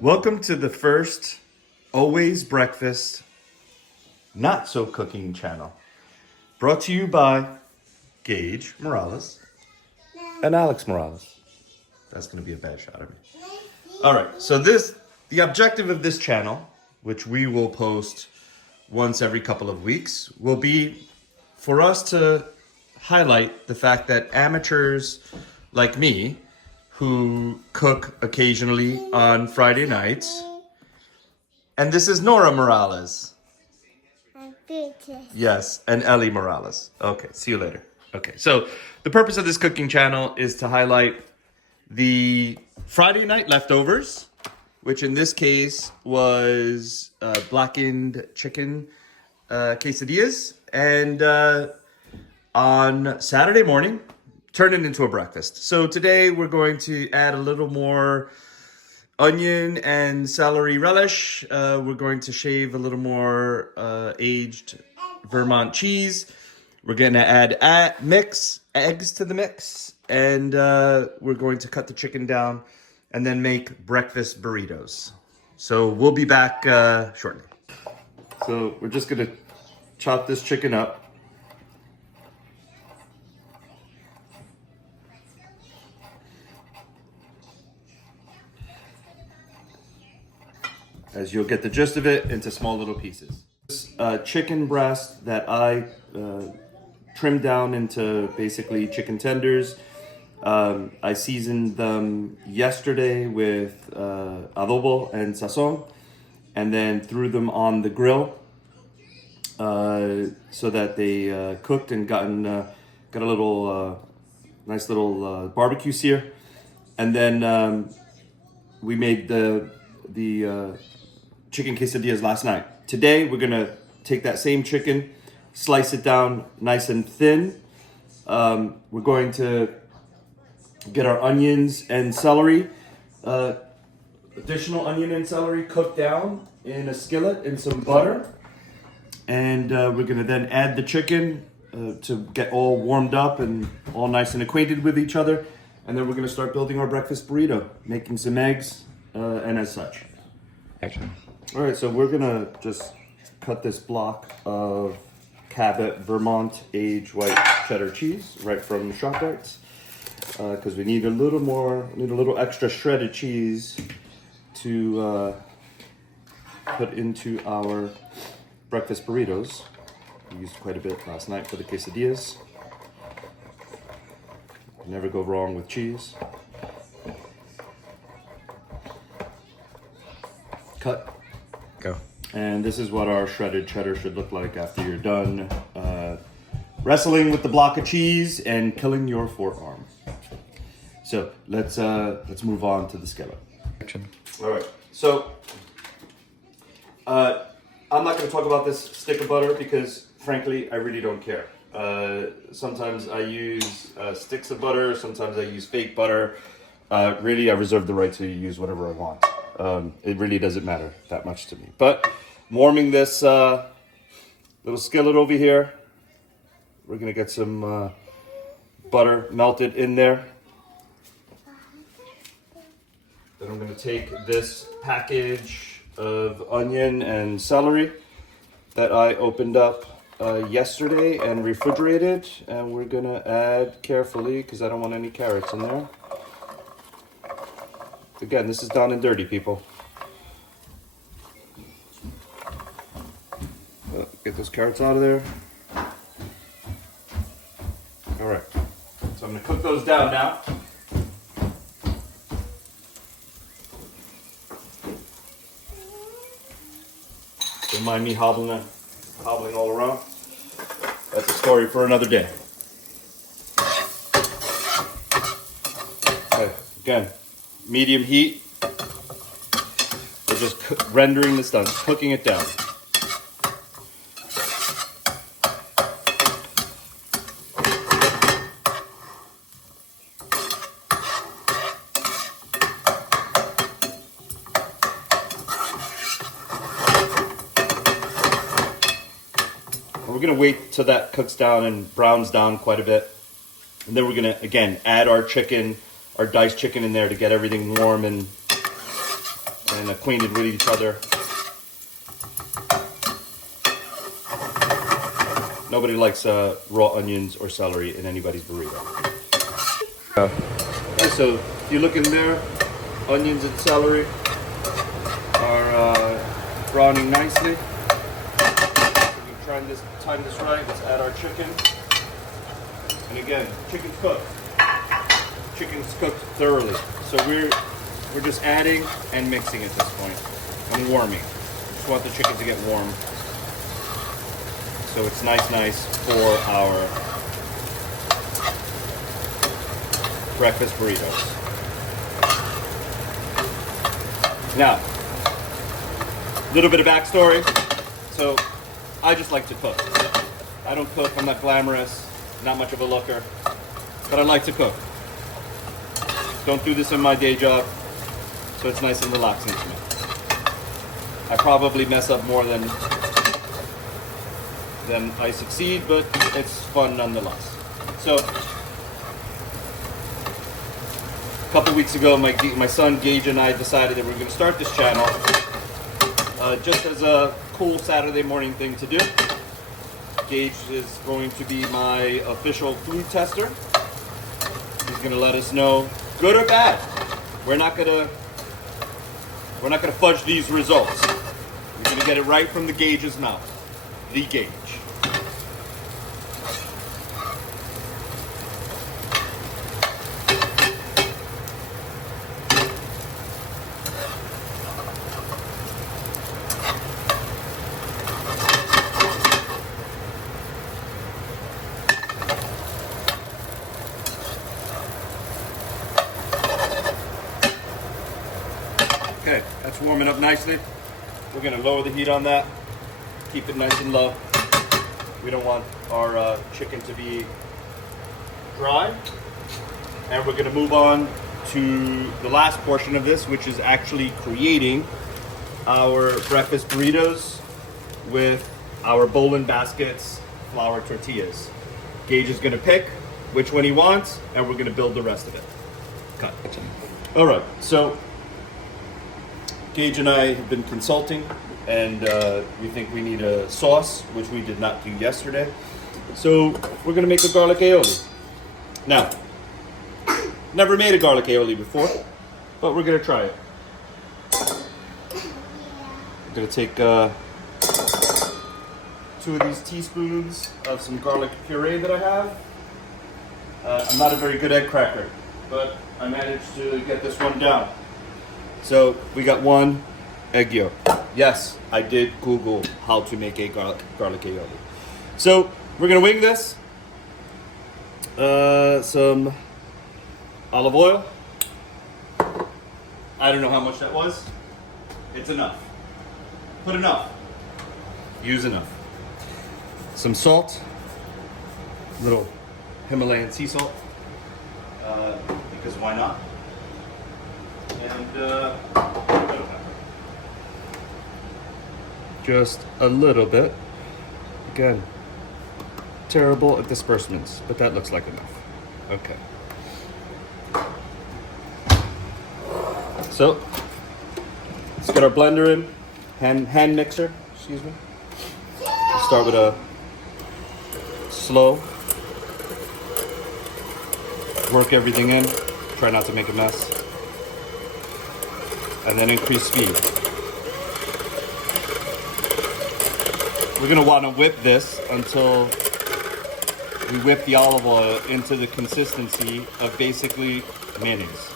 Welcome to the first Always Breakfast Not So Cooking channel. Brought to you by Gage Morales and Alex Morales. That's going to be a bad shot of me. All right, so the objective of this channel, which we will post once every couple of weeks, will be for us to highlight the fact that amateurs like me, who cook occasionally on Friday nights, and this is Nora Morales. Yes, and Ellie Morales. Okay, see you later. Okay, so the purpose of this cooking channel is to highlight the Friday night leftovers, which in this case was blackened chicken quesadillas, and on Saturday morning, turn it into a breakfast. So today we're going to add a little more onion and celery relish. We're going to shave a little more aged Vermont cheese. We're going to add mix eggs to the mix. And we're going to cut the chicken down and then make breakfast burritos. So we'll be back shortly. So we're just going to chop this chicken up. As you'll get the gist of it, into small little pieces. This chicken breast that I trimmed down into basically chicken tenders. I seasoned them yesterday with adobo and sazon, and then threw them on the grill so that they cooked and got a little nice little barbecue sear. And then we made the chicken quesadillas last night. Today we're gonna take that same chicken, slice it down nice and thin. We're going to get our onions and celery, additional onion and celery cooked down in a skillet in some butter. And we're gonna then add the chicken to get all warmed up and all nice and acquainted with each other. And then we're gonna start building our breakfast burrito, making some eggs and as such. Action. All right, so we're gonna just cut this block of Cabot Vermont aged white cheddar cheese right from ShopRite, because we need a little extra shredded cheese to put into our breakfast burritos. We used quite a bit last night for the quesadillas. You never go wrong with cheese. Cut. Go. And this is what our shredded cheddar should look like after you're done wrestling with the block of cheese and killing your forearm. So let's move on to the skillet. Action. All right. So I'm not going to talk about this stick of butter because, frankly, I really don't care. Sometimes I use sticks of butter. Sometimes I use fake butter. Really, I reserve the right to use whatever I want. It really doesn't matter that much to me. But warming this little skillet over here, we're going to get some butter melted in there. Then I'm going to take this package of onion and celery that I opened up yesterday and refrigerated, and we're going to add carefully because I don't want any carrots in there. Again, this is down and dirty, people. Get those carrots out of there. All right, so I'm gonna cook those down now. Don't mind me hobbling all around. That's a story for another day. Okay, again, medium heat. We're just rendering this down, cooking it down. We're gonna wait till that cooks down and browns down quite a bit. And then we're gonna, again, add our chicken, our diced chicken in there to get everything warm and and acquainted with each other. Nobody likes raw onions or celery in anybody's burrito. Okay, so if you look in there, onions and celery are browning nicely. So we try this time this right. Let's add our chicken. And again, chicken's cooked. Chicken's cooked thoroughly. So we're just adding and mixing at this point and warming. Just want the chicken to get warm. So it's nice for our breakfast burritos. Now, a little bit of backstory. So I just like to cook. I don't cook, I'm not glamorous, not much of a looker, but I like to cook. Don't do this in my day job, so it's nice and relaxing to me. I probably mess up more than I succeed, but it's fun nonetheless. So, a couple weeks ago, my son Gage and I decided that we were going to start this channel just as a cool Saturday morning thing to do. Gage is going to be my official food tester. He's going to let us know, good or bad. We're not gonna fudge these results. We're gonna get it right from the Gage's mouth. The Gage. Okay, that's warming up nicely. We're gonna lower the heat on that. Keep it nice and low. We don't want our chicken to be dry. And we're gonna move on to the last portion of this, which is actually creating our breakfast burritos with our bowl and baskets flour tortillas. Gage is gonna pick which one he wants, and we're gonna build the rest of it. Cut. All right, so Gage and I have been consulting, and we think we need a sauce, which we did not do yesterday. So we're gonna make a garlic aioli. Now, never made a garlic aioli before, but we're gonna try it. We're gonna take 2 of these teaspoons of some garlic puree that I have. I'm not a very good egg cracker, but I managed to get this one down. So we got 1 egg yolk. Yes, I did Google how to make a garlic aioli. So we're gonna wing this. Some olive oil. I don't know how much that was. It's enough. Put enough. Use enough. Some salt. Little Himalayan sea salt. Because why not? And just a little bit. Again, terrible at disbursements, but that looks like enough. Okay. So let's get our blender in, hand mixer. Excuse me. Start with a slow. Work everything in. Try not to make a mess. And then increase speed. We're gonna want to whip this until we whip the olive oil into the consistency of basically mayonnaise.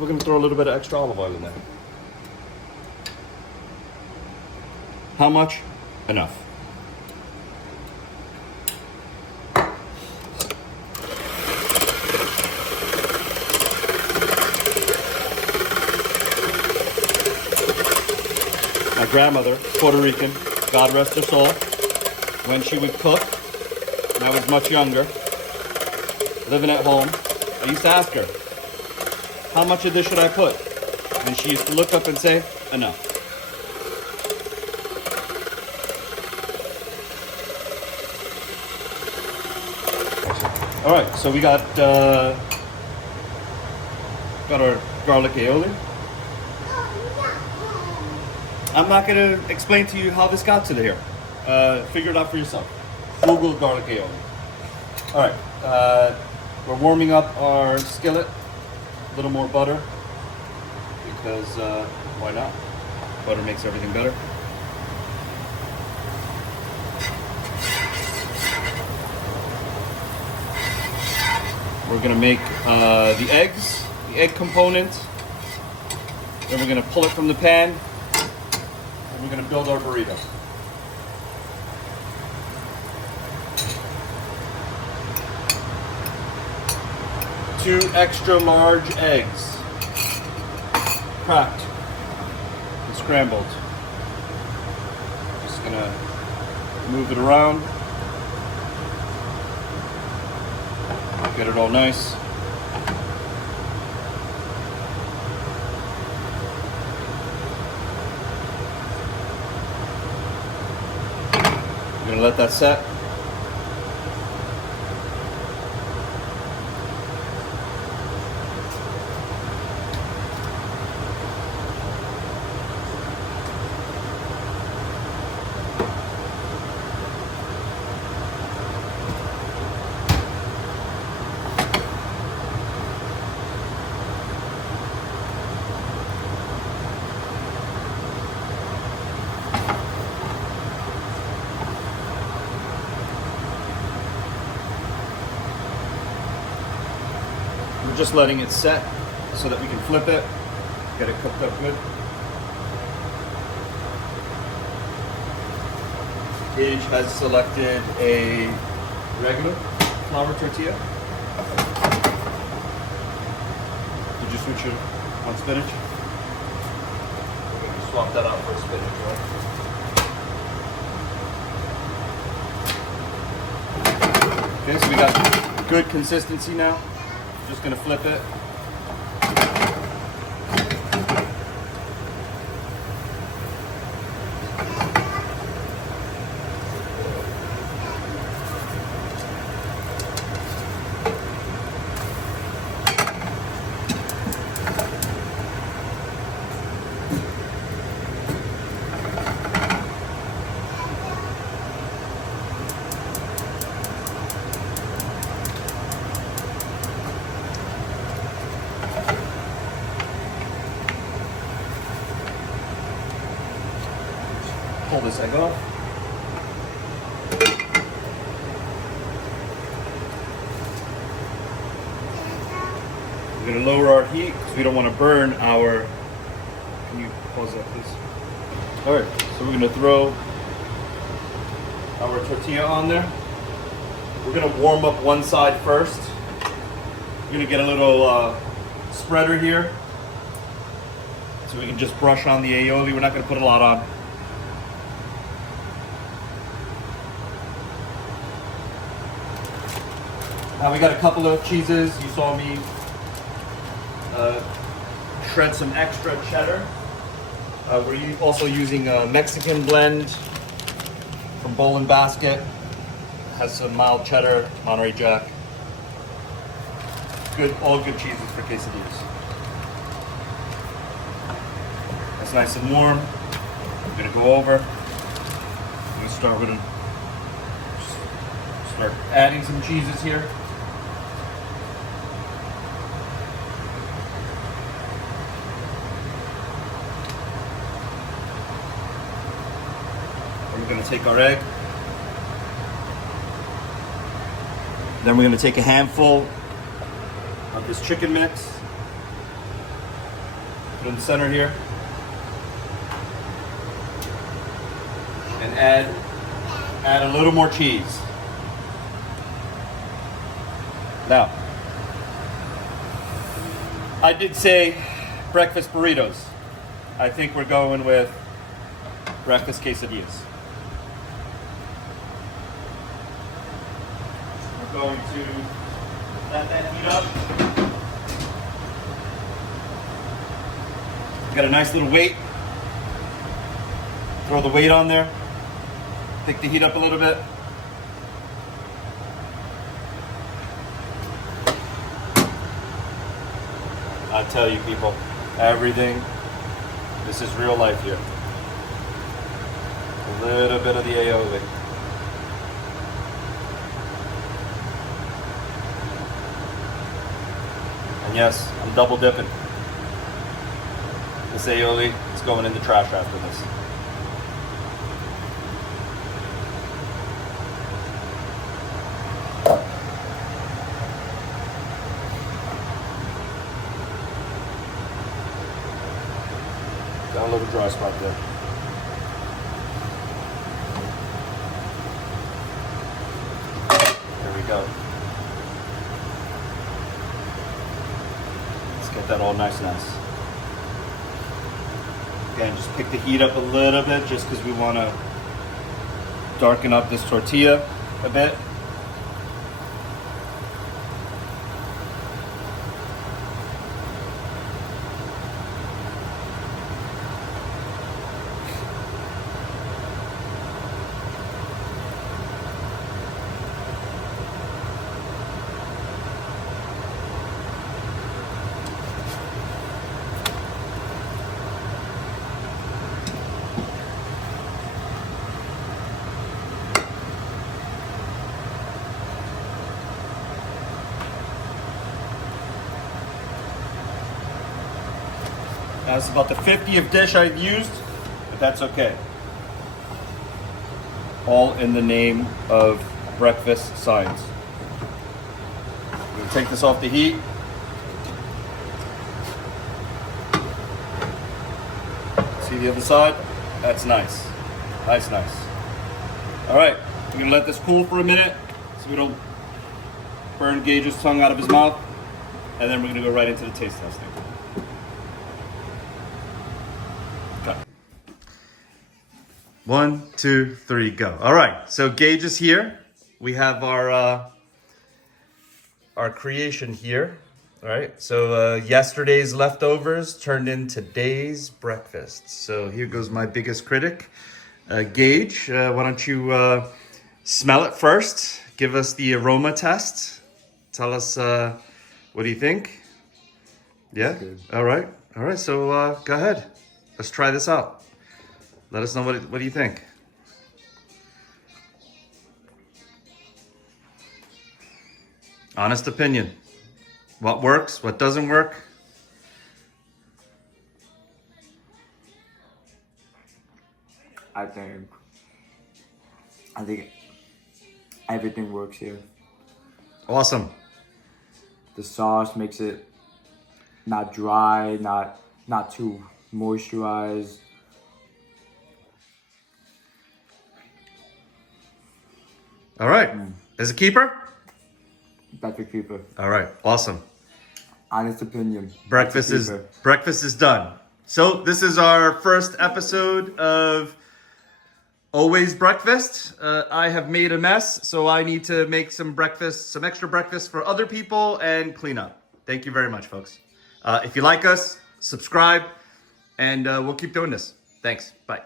We're gonna throw a little bit of extra olive oil in there. How much? Enough. My grandmother, Puerto Rican, God rest her soul, when she would cook, when I was much younger, living at home, I used to ask her, how much of this should I put? And she used to look up and say, enough. All right, so we got our garlic aioli. I'm not gonna explain to you how this got to here. Figure it out for yourself. Google garlic aioli. All right, we're warming up our skillet. A little more butter, because why not? Butter makes everything better. We're gonna make the eggs, the egg component. Then we're gonna pull it from the pan, and we're gonna build our burrito. Two extra large eggs, cracked and scrambled. Just gonna move it around, get it all nice. I'm gonna let that set. We're just letting it set so that we can flip it, get it cooked up good. Paige has selected a regular flour tortilla. Did you switch it on spinach? We're going to swap that out for spinach, right? Okay, so we got good consistency now. Just gonna flip it. Pull this egg off. We're going to lower our heat because we don't want to burn our... Can you pause that, please? All right, so we're going to throw our tortilla on there. We're going to warm up one side first. We're going to get a little spreader here so we can just brush on the aioli. We're not going to put a lot on. We got a couple of cheeses. You saw me shred some extra cheddar. We're also using a Mexican blend from Bowl and Basket. Has some mild cheddar, Monterey Jack. Good, all good cheeses for quesadillas. That's nice and warm. I'm gonna go over. I'm gonna start adding some cheeses here. We're going to take our egg. Then we're going to take a handful of this chicken mix. Put it in the center here. And add a little more cheese. Now, I did say breakfast burritos. I think we're going with breakfast quesadillas. We're going to let that heat up. Got a nice little weight. Throw the weight on there. Pick the heat up a little bit. I tell you people, everything, this is real life here. A little bit of the aioli. And yes, I'm double dipping. This aioli is going in the trash after this. Got a little dry spot there. There we go. Let's get that all nice. Again, just pick the heat up a little bit just because we want to darken up this tortilla a bit. That's about the 50th dish I've used, but that's okay. All in the name of breakfast science. I'm gonna take this off the heat. See the other side? That's nice. Nice. All right, we're gonna let this cool for a minute so we don't burn Gage's tongue out of his mouth. And then we're gonna go right into the taste testing. Okay. 1, 2, 3, go. All right, so Gage is here. We have our creation here. All right, so yesterday's leftovers turned in today's breakfast. So here goes my biggest critic, Gage. Why don't you smell it first? Give us the aroma test. Tell us what do you think? Yeah. All right. So go ahead. Let's try this out. Let us know what do you think. Honest opinion. What works? What doesn't work? I think everything works here. Awesome. The sauce makes it not dry, not too moisturized. All right. As a keeper? That's a keeper. All right. Awesome. Honest opinion. Breakfast is done. So this is our first episode of Always Breakfast. I have made a mess, so I need to make some extra breakfast for other people and clean up. Thank you very much, folks. If you like us, subscribe, and we'll keep doing this. Thanks. Bye.